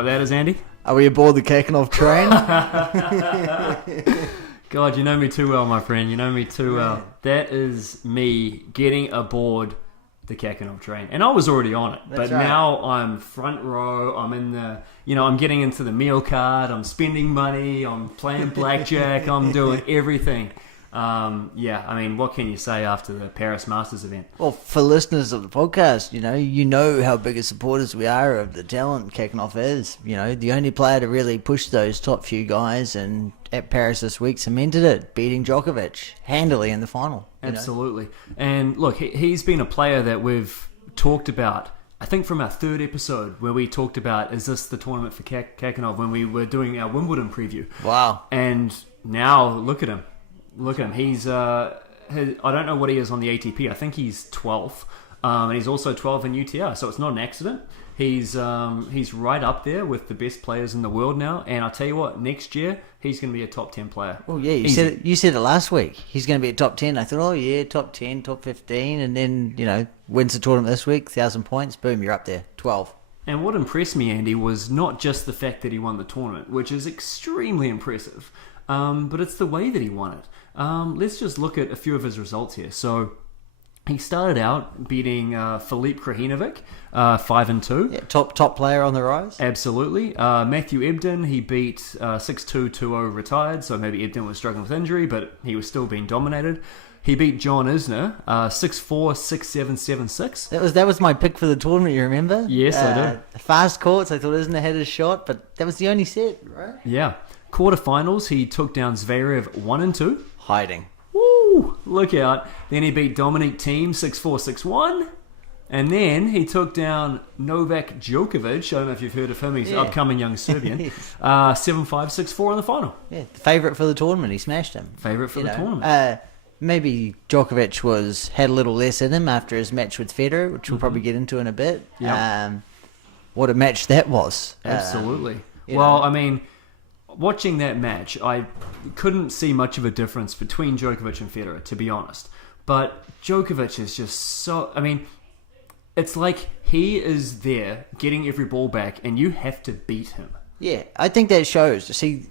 what that is, Andy? Are we aboard the Khachanov train? God, you know me too well, my friend. You know me too well. That is me getting aboard the Khachanov train. And I was already on it. But right. Now I'm front row. I'm in the, I'm getting into the meal card. I'm spending money. I'm playing blackjack. I'm doing everything. What can you say after the Paris Masters event? Well, for listeners of the podcast, you know how big a supporters we are of the talent Khachanov is. The only player to really push those top few guys, and at Paris this week cemented it, beating Djokovic handily in the final. Absolutely. And look, he's been a player that we've talked about, I think from our third episode, where we talked about, is this the tournament for Khachanov, when we were doing our Wimbledon preview. Wow. And now, look at him. He's, I don't know what he is on the ATP. I think he's 12th. And he's also 12 in UTR, so it's not an accident. He's right up there with the best players in the world now. And I'll tell you what, next year, he's going to be a top 10 player. Well, yeah, you said it last week. He's going to be a top 10. I thought, oh, yeah, top 10, top 15. And then, wins the tournament this week, 1,000 points. Boom, you're up there, 12. And what impressed me, Andy, was not just the fact that he won the tournament, which is extremely impressive, but it's the way that he won it. Let's just look at a few of his results here. So he started out beating Filip Krajinovic, 5-2. Yeah, top player on the rise. Absolutely. Matthew Ebden, he beat 6-2, 2-0, retired. So maybe Ebden was struggling with injury, but he was still being dominated. He beat John Isner, 6-4, 6-7, 7-6. That was my pick for the tournament, you remember? Yes, I do. Fast courts, I thought Isner had his shot, but that was the only set, right? Yeah. Quarterfinals, he took down Zverev 1-2. Hiding. Woo! Look out. Then he beat Dominic Thiem 6-4, 6-1. And then he took down Novak Djokovic. I don't know if you've heard of him. He's an upcoming young Serbian. 7-5, 6-4 in the final. Yeah, the favourite for the tournament. He smashed him. Favourite for the tournament. Maybe Djokovic had a little less in him after his match with Federer, which we'll probably get into in a bit. Yep. What a match that was. Absolutely. Watching that match, I couldn't see much of a difference between Djokovic and Federer, to be honest. But Djokovic is just so... it's like he is there getting every ball back, and you have to beat him. Yeah, I think that shows. See,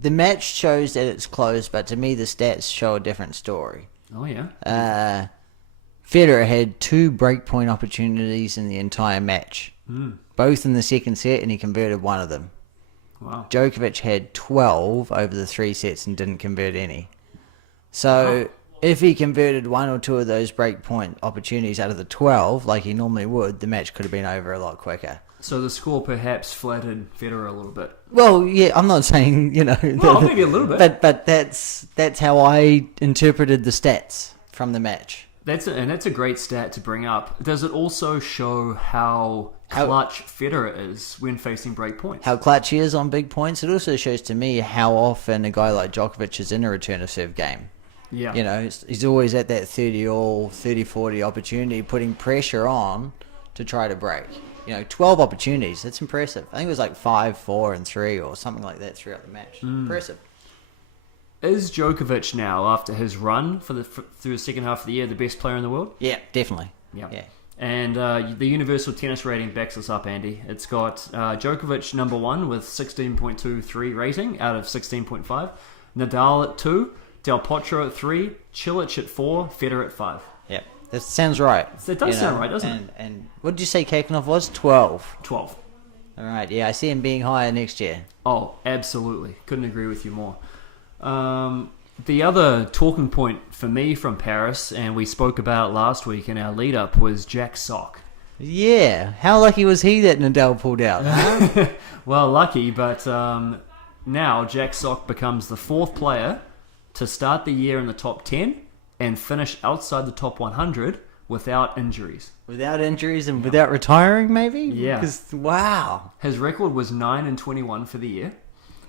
the match shows that it's close, but to me, the stats show a different story. Oh, yeah? Federer had 2 breakpoint opportunities in the entire match. Both in the second set, and he converted one of them. Wow. Djokovic had 12 over the 3 sets and didn't convert any. So if he converted 1 or 2 of those breakpoint opportunities out of the 12, like he normally would, the match could have been over a lot quicker. So the score perhaps flattered Federer a little bit. Well, yeah, I'm not saying, Well, maybe a little bit. But that's how I interpreted the stats from the match. That's a great stat to bring up. Does it also show how clutch Federer is when facing break points? How clutch he is on big points. It also shows to me how often a guy like Djokovic is in a return of serve game. Yeah. He's always at that 30-all, 30-40 opportunity, putting pressure on to try to break. 12 opportunities. That's impressive. I think it was like 5, 4, and 3 or something like that throughout the match. Impressive. Is Djokovic now, after his run through the second half of the year, the best player in the world? Yeah, definitely. Yeah. And the Universal Tennis Rating backs us up, Andy. It's got Djokovic number 1 with 16.23 rating out of 16.5. Nadal at 2, Del Potro at 3, Cilic at 4, Federer at 5. Yeah, that sounds right. It does sound right, doesn't it? And what did you say Khachanov was? 12. 12. All right, yeah, I see him being higher next year. Oh, absolutely. Couldn't agree with you more. The other talking point for me from Paris, and we spoke about last week in our lead-up, was Jack Sock. Yeah, how lucky was he that Nadal pulled out? Huh? Well, lucky, but now Jack Sock becomes the 4th player to start the year in the top 10 and finish outside the top 100 without injuries. Without injuries and without retiring, maybe? Yeah. Wow. His record was 9-21 for the year.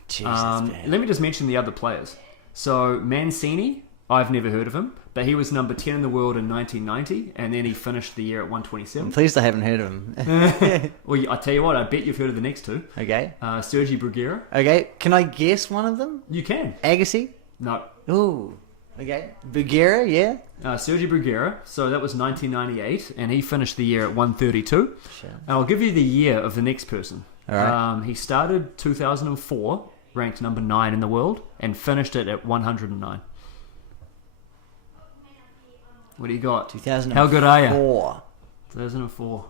Jesus, man. Let me just mention the other players. So Mancini, I've never heard of him, but he was number 10 in the world in 1990, and then he finished the year at 127. I'm pleased I haven't heard of him. Well, I tell you what, I bet you've heard of the next 2. Okay. Sergi Bruguera. Okay, can I guess one of them? You can. Agassi? No. Ooh. Okay. Bruguera, yeah. Sergi Bruguera, so that was 1998, and he finished the year at 132. Sure. And I'll give you the year of the next person. All right. He started 2004, ranked number 9 in the world, and finished it at 109. What do you got? 2004. How good are you? 2004.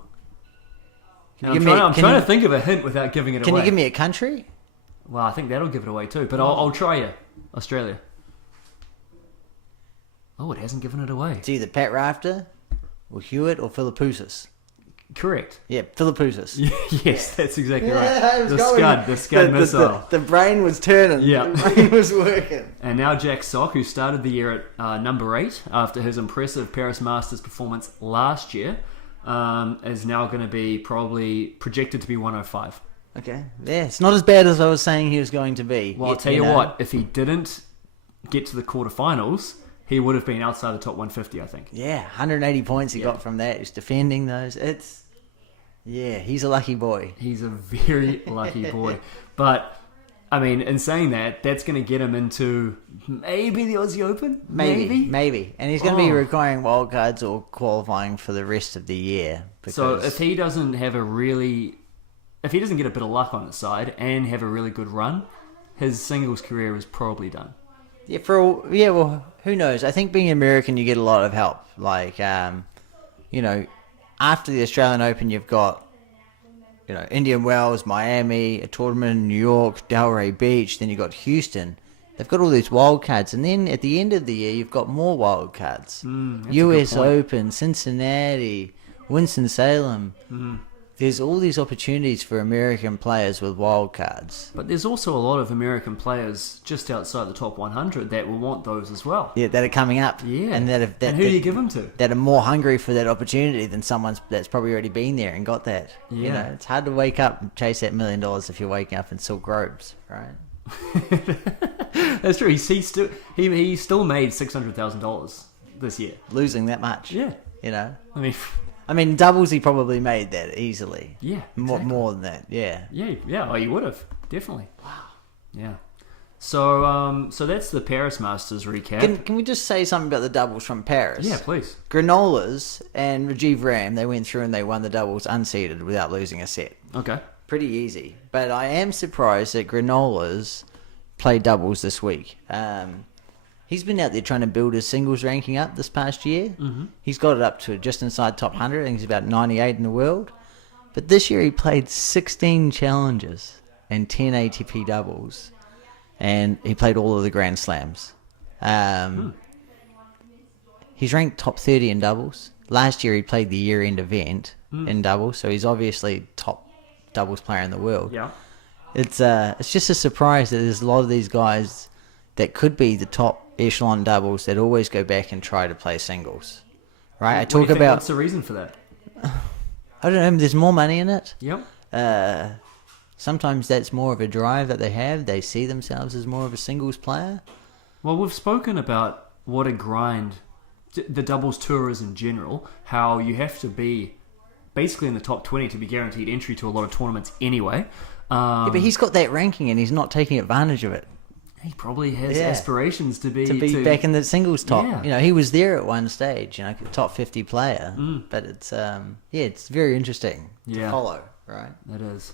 I'm trying to think of a hint without giving it away. Can you give me a country? Well, I think that'll give it away too, but I'll try you. Australia. Oh, it hasn't given it away. It's either Pat Rafter, or Hewitt, or Philippoussis. Correct. Yeah, Philippoussis. Yes, that's exactly right. The Scud missile. The brain was turning. Yeah. The brain was working. And now Jack Sock, who started the year at number 8 after his impressive Paris Masters performance last year, is now going to be probably projected to be 105. Okay. Yeah, it's not as bad as I was saying he was going to be. Well, I'll tell you what, if he didn't get to the quarterfinals, he would have been outside the top 150, I think. Yeah, 180 points he got from that. He's defending those. He's a lucky boy. He's a very lucky boy. But, I mean, in saying that, that's going to get him into maybe the Aussie Open? Maybe. And he's going to be requiring wildcards or qualifying for the rest of the year. So if he doesn't have if he doesn't get a bit of luck on his side and have a really good run, his singles career is probably done. Yeah, well, who knows? I think being American, you get a lot of help. Like, after the Australian Open, you've got, Indian Wells, Miami, a tournament in New York, Delray Beach, then you've got Houston. They've got all these wild cards. And then at the end of the year, you've got more wild cards. US Open, Cincinnati, Winston-Salem. There's all these opportunities for American players with wild cards. But there's also a lot of American players just outside the top 100 that will want those as well. Yeah, that are coming up. Yeah. And who do you give them to? That are more hungry for that opportunity than someone that's probably already been there and got that. Yeah. It's hard to wake up and chase that $1 million if you're waking up in silk robes, right? That's true. He still made $600,000 this year. Losing that much. Yeah. I mean, doubles he probably made that easily. Yeah, exactly. More than that. Yeah. Yeah. Oh, you would have definitely. Wow. Yeah. So that's the Paris Masters recap. Can we just say something about the doubles from Paris? Yeah, please. Granolas and Rajiv Ram, they went through and they won the doubles unseeded without losing a set. Okay. Pretty easy. But I am surprised that Granolas played doubles this week. He's been out there trying to build his singles ranking up this past year. Mm-hmm. He's got it up to just inside top 100. I think he's about 98 in the world. But this year he played 16 challenges and 10 ATP doubles. And he played all of the Grand Slams. He's ranked top 30 in doubles. Last year he played the year-end event in doubles. So he's obviously top doubles player in the world. Yeah. It's just a surprise that there's a lot of these guys that could be the top echelon doubles that always go back and try to play singles, right? What's the reason for that? I don't know. There's more money in it. Yep. Sometimes that's more of a drive that they have. They see themselves as more of a singles player. Well, we've spoken about what a grind the doubles tour is in general. How you have to be basically in the top 20 to be guaranteed entry to a lot of tournaments anyway. Yeah, but he's got that ranking and he's not taking advantage of it. He probably has aspirations to be back in the singles top. Yeah. He was there at one stage, top 50 player. But it's it's very interesting to follow, right? It is.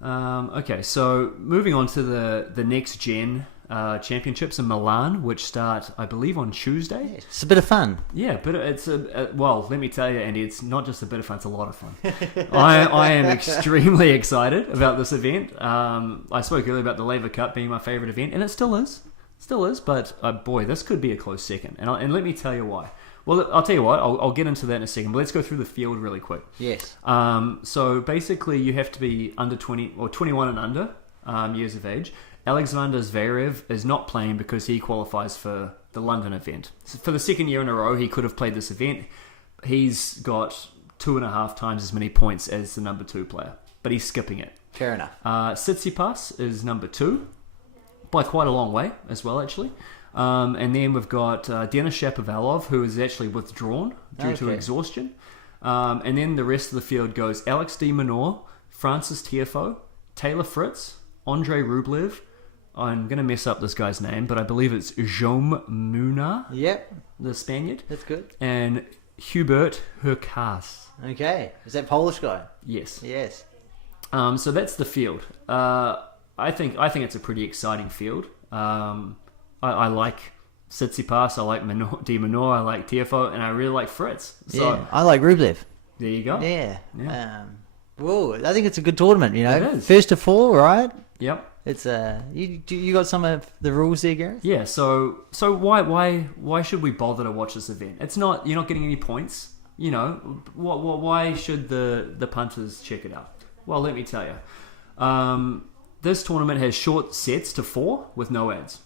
Okay, so moving on to the next gen championships in Milan, which start, I believe, on Tuesday. It's a bit of fun. Yeah, but it's well, let me tell you, Andy, it's not just a bit of fun; it's a lot of fun. I am extremely excited about this event. I spoke earlier about the Laver Cup being my favorite event, and it still is. But boy, this could be a close second, and let me tell you why. Well, I'll tell you what, I'll get into that in a second, but let's go through the field really quick. Yes. So basically, you have to be under 20 or 21 and under years of age. Alexander Zverev is not playing because he qualifies for the London event. So for the second year in a row, he could have played this event. He's got 2.5 times as many points as the number 2 player, but he's skipping it. Fair enough. Tsitsipas is number 2 by quite a long way as well, actually. And then we've got Denis Shapovalov, who is actually withdrawn due to exhaustion. And then the rest of the field goes Alex de Minaur, Francis Tiafoe, Taylor Fritz, Andrei Rublev. I'm going to mess up this guy's name, but I believe it's Jaume Munar. Yep. The Spaniard. That's good. And Hubert Hurkacz. Okay. Is that Polish guy? Yes. Yes. So that's the field. I think it's a pretty exciting field. I like Tsitsipas, I like De Minaur, I like Tiafoe, and I really like Fritz. So Yeah, I like Rublev. there you go. Yeah. Yeah. Whoa, I think it's a good tournament, you know. It is. First to four, right? Yep. It's you got some of the rules there, Gareth? Yeah. So why should we bother to watch this event? It's not, you're not getting any points. You know, why should the punters check it out? Well, let me tell you. This tournament has short sets to 4 with no ads.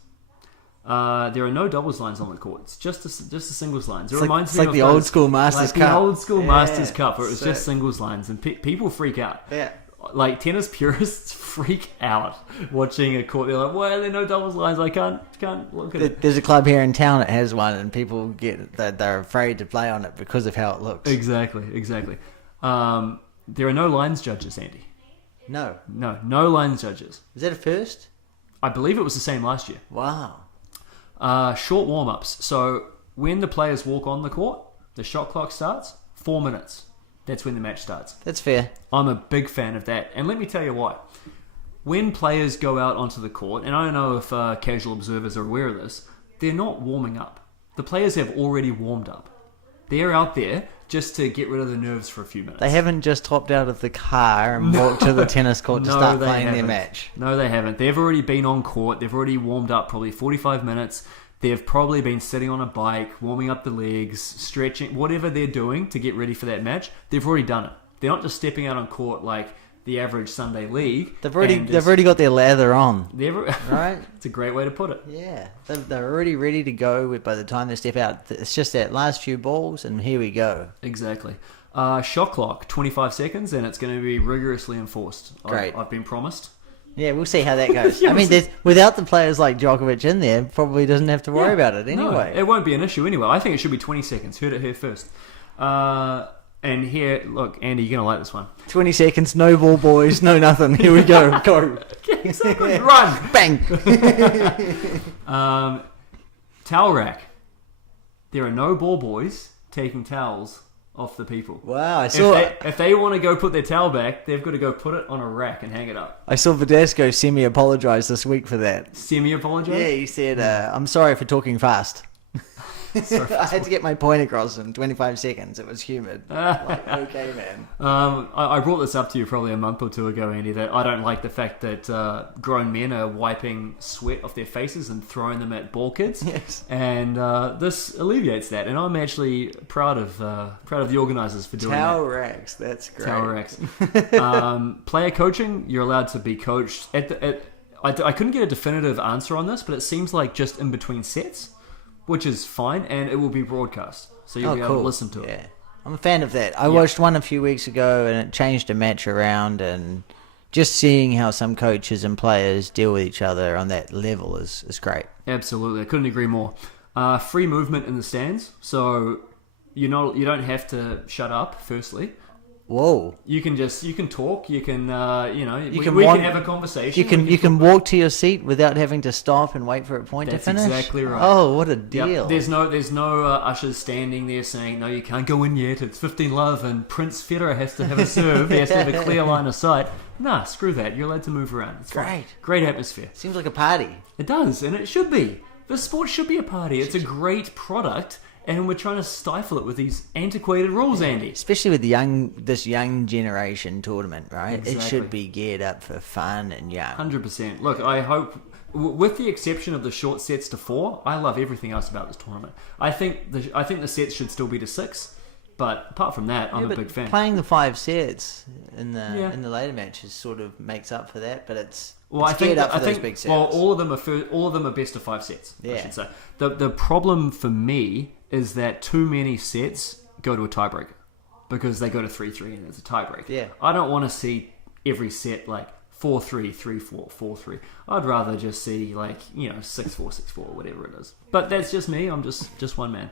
There are no doubles lines on the court. It's just a singles lines. It reminds me like of the old school Masters Cup. The old school Masters Yeah. Cup, where it was So- just singles lines, and people freak out. Yeah. Like tennis purists freak out watching a court. They're like, "Why are there no doubles lines? I can't look at it." There's a club here in town that has one, and people they're afraid to play on it because of how it looks. Exactly. There are no lines judges, Andy. No. No lines judges. Is that a first? I believe it was the same last year. Wow. Short warm-ups. So when the players walk on the court, the shot clock starts, 4 minutes. That's when the match starts. That's fair. I'm a big fan of that. And let me tell you why. When players go out onto the court, and I don't know if casual observers are aware of this, they're not warming up. The players have already warmed up. They're out there just to get rid of the nerves for a few minutes. They haven't just hopped out of the car and walked to the tennis court to start playing their match. No, they haven't. They've already been on court. They've already warmed up probably 45 minutes. They've probably been sitting on a bike, warming up the legs, stretching, whatever they're doing to get ready for that match. They've already done it. They're not just stepping out on court like the average Sunday league. They've already got their lather on. Right? It's a great way to put it. Yeah, they're already ready to go by the time they step out. It's just that last few balls, and here we go. Exactly. Shot clock, 25 seconds, and it's going to be rigorously enforced. Great. I've been promised. Yeah, we'll see how that goes. Yeah, I mean, without the players like Djokovic in there, probably doesn't have to worry about it anyway. No, it won't be an issue anyway. I think it should be 20 seconds. Heard it here first. And here, look, Andy, you're going to like this one. 20 seconds, no ball, boys, no nothing. Here we go. Go. Exactly. Run. Bang. Towel rack. There are no ball boys taking towels off the people. Wow, If they want to go put their towel back, they've got to go put it on a rack and hang it up. I saw Verdasco semi-apologise this week for that. Semi-apologize? Yeah, he said, I'm sorry for talking fast. I had to get my point across in 25 seconds. It was humid. Like, okay, man. I brought this up to you probably a month or two ago, Andy, that I don't like the fact that grown men are wiping sweat off their faces and throwing them at ball kids. Yes. And this alleviates that. And I'm actually proud of the organisers for doing Towel that. racks, that's great. Towel racks. Player coaching, you're allowed to be coached. I couldn't get a definitive answer on this, but it seems like just in between sets, which is fine, and it will be broadcast, so you'll be able to listen to it. Yeah, I'm a fan of that. I watched one a few weeks ago, and it changed a match around, and just seeing how some coaches and players deal with each other on that level is great. Absolutely, I couldn't agree more. Free movement in the stands, so you don't have to shut up. Firstly, whoa, you can talk. You can we walk, can have a conversation. You can walk to your seat without having to stop and wait for a point to finish. That's exactly right. Oh, what a deal! Yep. There's no ushers standing there saying no, you can't go in yet. It's 15 love, and Prince Federer has to have a serve. He has to have a clear line of sight. Nah, screw that. You're allowed to move around. It's great. Fine. Great atmosphere. Seems like a party. It does, and it should be. The sport should be a party. It's a great product. And we're trying to stifle it with these antiquated rules, Andy. Especially with this young generation tournament, right? Exactly. It should be geared up for fun and young. 100%. Look, I hope, with the exception of the short sets to 4, I love everything else about this tournament. I think the sets should still be to 6, but apart from that, I'm a big fan. Playing the 5 sets in the later matches sort of makes up for that, but it's geared up for those big sets. Well, all of them are best of 5 sets. Yeah. I should say. The problem for me is that too many sets go to a tiebreaker because they go to 3-3 and it's a tiebreaker. Yeah. I don't want to see every set like 4-3, 3-4, 4-3. I'd rather just see 6-4, 6-4, whatever it is. But that's just me. I'm just one man.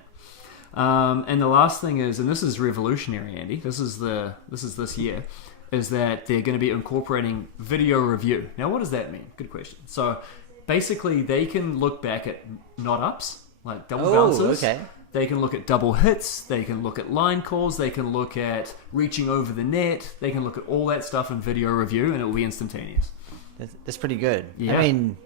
And the last thing is, and this is revolutionary, Andy. This is this year, is that they're going to be incorporating video review. Now, what does that mean? Good question. So basically, they can look back at not ups, like double bounces. Okay. They can look at double hits. They can look at line calls. They can look at reaching over the net. They can look at all that stuff in video review, and it will be instantaneous. That's pretty good. Yeah. I mean,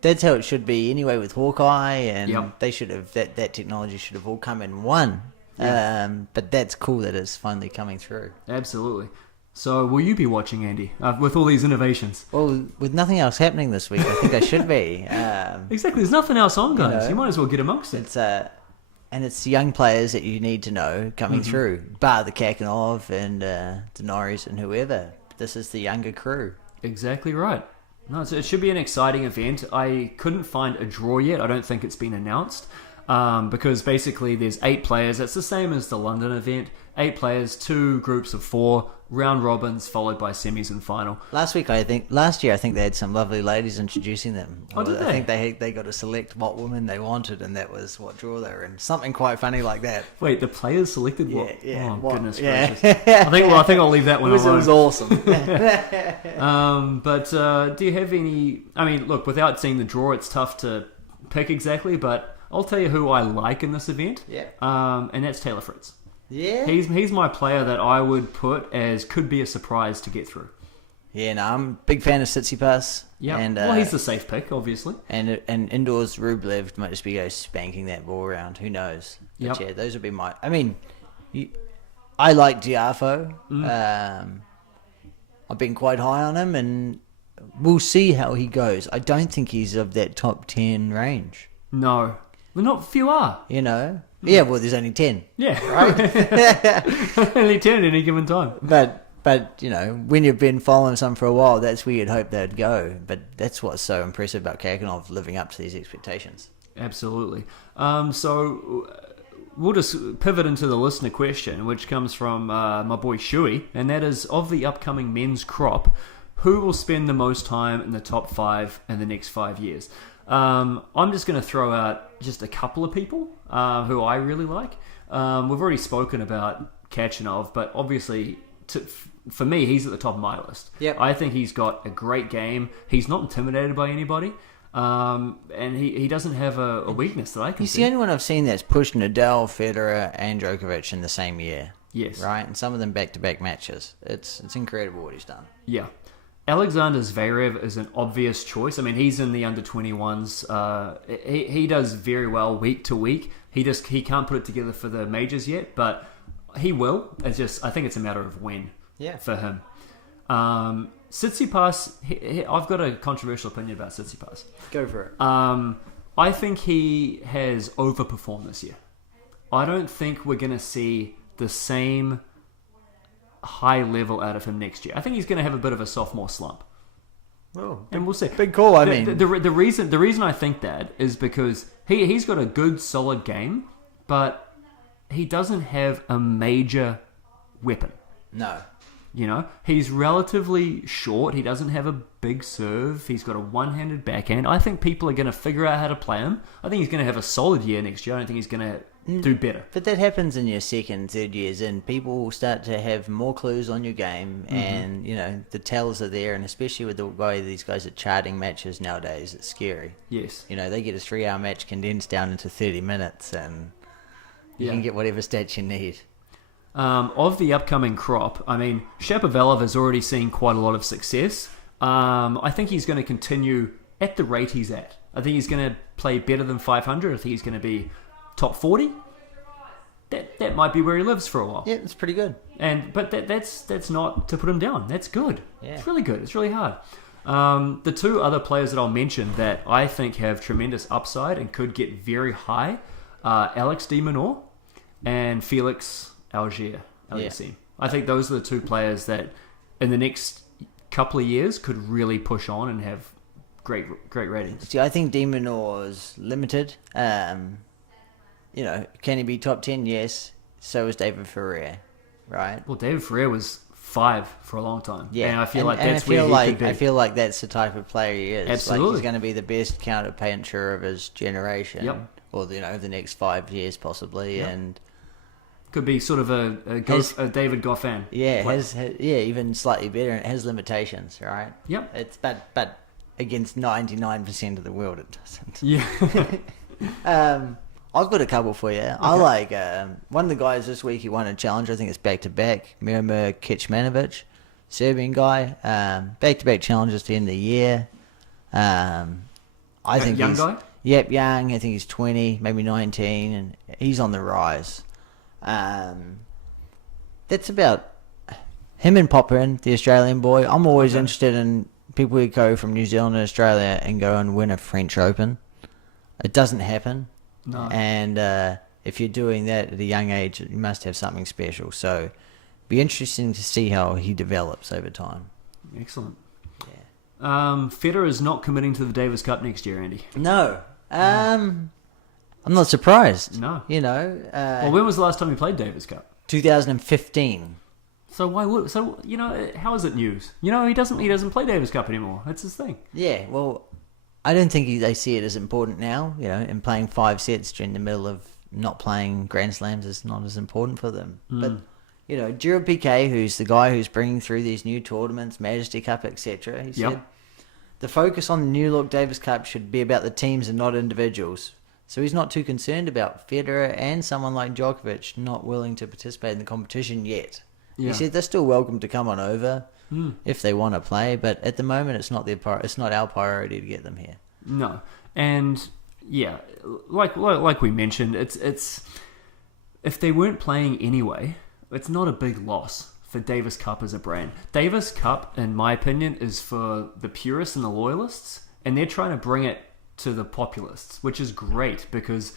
that's how it should be anyway with Hawkeye, and Yep. they should have that technology should have all come in one. Yeah. But that's cool that it's finally coming through. Absolutely. So, will you be watching, Andy, with all these innovations? Well, with nothing else happening this week, I think I should be. Exactly. There's nothing else on, guys. You might as well get amongst it. It's the young players that you need to know coming through, bar the Khachanov and Denoris and whoever. This is the younger crew. Exactly right. No, so it should be an exciting event. I couldn't find a draw yet. I don't think it's been announced. Because basically there's 8 players. It's the same as the London event. 8 players, 2 groups of 4, round robins followed by semis and final. Last year, I think they had some lovely ladies introducing them. Oh, did they? I think they got to select what women they wanted, and that was what draw they were in. Something quite funny like that. Wait, the players selected what? Yeah. Oh, goodness Yeah. gracious. I think I'll leave that one alone. It was awesome. But do you have any... I mean, look, without seeing the draw, it's tough to pick exactly, but I'll tell you who I like in this event. Yeah. And that's Taylor Fritz. Yeah. He's my player that I would put as could be a surprise to get through. Yeah, no, I'm a big fan of Tsitsipas. Yeah. And, well, he's the safe pick, obviously. And indoors, Rublev might just be spanking that ball around. Who knows? But Yep. yeah, those would be my... I mean, I like Diafo. I've been quite high on him, and we'll see how he goes. I don't think he's of that top 10 range. No. Well, not few are. Yeah, well, there's only 10. Yeah. Right? Only 10 at any given time. But when you've been following some for a while, that's where you'd hope they'd go. But that's what's so impressive about Khachanov living up to these expectations. Absolutely. So we'll just pivot into the listener question, which comes from my boy Shuey, and that is, of the upcoming men's crop, who will spend the most time in the top 5 in the next 5 years? I'm just going to throw out just a couple of people who I really like. We've already spoken about Khachanov, but obviously, for me, he's at the top of my list. Yep. I think he's got a great game. He's not intimidated by anybody, and he doesn't have a weakness that I can He's see. the only one I've seen that's pushed Nadal, Federer, and Djokovic in the same year. Yes. Right? And some of them back-to-back matches. It's incredible what he's done. Yeah. Alexander Zverev is an obvious choice. I mean, he's in the under-21s. He does very well week to week. He can't put it together for the majors yet, but he will. I think it's a matter of when for him. Tsitsipas, I've got a controversial opinion about Tsitsipas. Go for it. I think he has overperformed this year. I don't think we're going to see the same high level out of him next year. I think he's going to have a bit of a sophomore slump. Oh, and we'll see. Big call, I mean. The reason I think that is because he's got a good, solid game, but he doesn't have a major weapon. No. He's relatively short. He doesn't have a big serve. He's got a one-handed backhand. I think people are going to figure out how to play him. I think he's going to have a solid year next year. I don't think he's going to do better. But that happens in your second, third years in. People will start to have more clues on your game, and, the tells are there, and especially with the way these guys are charting matches nowadays, it's scary. Yes. They get a 3-hour match condensed down into 30 minutes, and you can get whatever stats you need. Of the upcoming crop, I mean, Shapovalov has already seen quite a lot of success. I think he's going to continue at the rate he's at. I think he's going to play better than 500. I think he's going to be top 40. That might be where he lives for a while. Yeah, it's pretty good. But that's not to put him down. That's good. Yeah. It's really good. It's really hard. The two other players that I'll mention that I think have tremendous upside and could get very high are Alex de Minaur and Felix Auger-Aliassime. Yeah. I think those are the two players that in the next couple of years could really push on and have great ratings. See, I think de Minaur is limited. Can he be top 10? Yes. So is David Ferrer, right? Well, David Ferrer was 5 for a long time. Yeah, and I feel like that's where he could be. I feel like that's the type of player he is. Absolutely. Like he's going to be the best counter puncher of his generation. Yep. Or the next 5 years possibly, Yep. and Could be sort of a David Goffin. yeah, has even slightly better. And it has limitations, right? Yep. It's but against 99% of the world, it doesn't. Yeah. I've got a couple for you. Okay. I like one of the guys this week. He won a challenge. I think it's back to back. Miomir Khachanov, Serbian guy. Back to back challenges to the end of the year. I think young guy. Yep, young. I think he's 20, maybe 19, and he's on the rise. That's about him and Popperin, the Australian boy. I'm always interested in people who go from New Zealand and Australia and go and win a French Open. It doesn't happen. No. And if you're doing that at a young age, you must have something special. So it'd be interesting to see how he develops over time. Excellent. Yeah. Federer is not committing to the Davis Cup next year, Andy. No. I'm not surprised. No. You know. Well, when was the last time he played Davis Cup? 2015. So why would how is it news? He doesn't play Davis Cup anymore. That's his thing. Yeah, well, I don't think they see it as important now. And playing 5 sets during the middle of not playing Grand Slams is not as important for them. But Gerard Piqué, who's the guy who's bringing through these new tournaments, Majesty Cup, etc., he said the focus on the new look Davis Cup should be about the teams and not individuals. So he's not too concerned about Federer and someone like Djokovic not willing to participate in the competition yet. Yeah. He said they're still welcome to come on over if they want to play, but at the moment it's not our priority to get them here. No, and like we mentioned, it's if they weren't playing anyway, it's not a big loss for Davis Cup as a brand. Davis Cup, in my opinion, is for the purists and the loyalists, and they're trying to bring it to the populists, which is great because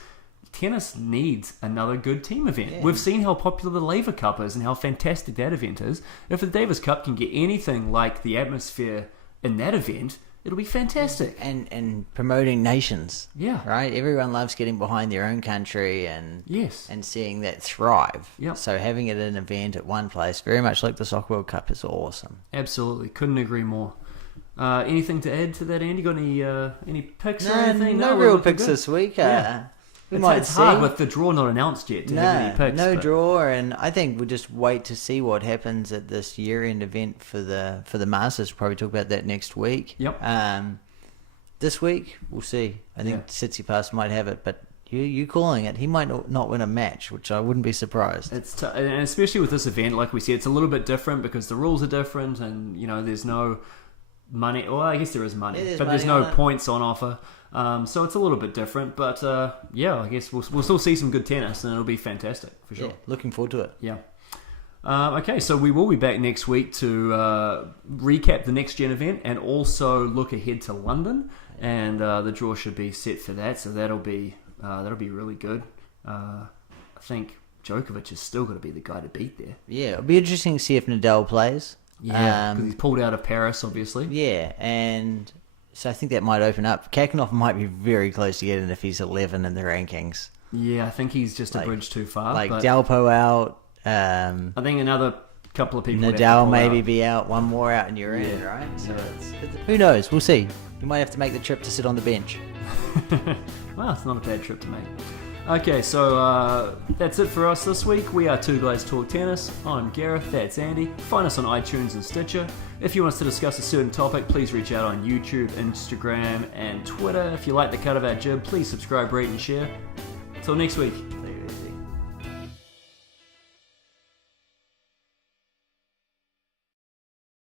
tennis needs another good team event. Yeah. We've seen how popular the Laver Cup is and how fantastic that event is. If the Davis Cup can get anything like the atmosphere in that event, it'll be fantastic. And promoting nations. Yeah. Right? Everyone loves getting behind their own country and seeing that thrive. Yep. So having it an event at one place, very much like the Soccer World Cup, is awesome. Absolutely. Couldn't agree more. Anything to add to that, Andy? Got any picks or anything? No real picks this week. It's hard with the draw not announced yet to have any picks. No draw, and I think we'll just wait to see what happens at this year-end event for the Masters. We'll probably talk about that next week. Yep. This week, we'll see. I think Tsitsipas might have it, but you calling it, he might not win a match, which I wouldn't be surprised. And especially with this event, like we said, it's a little bit different because the rules are different, and there's no money. Well, I guess there is money, but there's no points on offer. So it's a little bit different, but I guess we'll still see some good tennis, and it'll be fantastic for sure. Yeah, looking forward to it. Yeah. Okay, so we will be back next week to recap the next gen event and also look ahead to London, and the draw should be set for that. So that'll be really good. I think Djokovic is still going to be the guy to beat there. Yeah, it'll be interesting to see if Nadal plays. Yeah, because he's pulled out of Paris, obviously. Yeah, and so I think that might open up. Khachanov might be very close to getting if he's 11 in the rankings. Yeah, I think he's just a bridge too far. Like Dalpo out. I think another couple of people. Nadal maybe be out. One more out and you're in, right? So who knows? We'll see. You might have to make the trip to sit on the bench. Well, it's not a bad trip to make. Okay, so that's it for us this week. We are Two Guys Talk Tennis. I'm Gareth, that's Andy. Find us on iTunes and Stitcher. If you want us to discuss a certain topic, please reach out on YouTube, Instagram, and Twitter. If you like the cut of our jib, please subscribe, rate, and share. Till next week.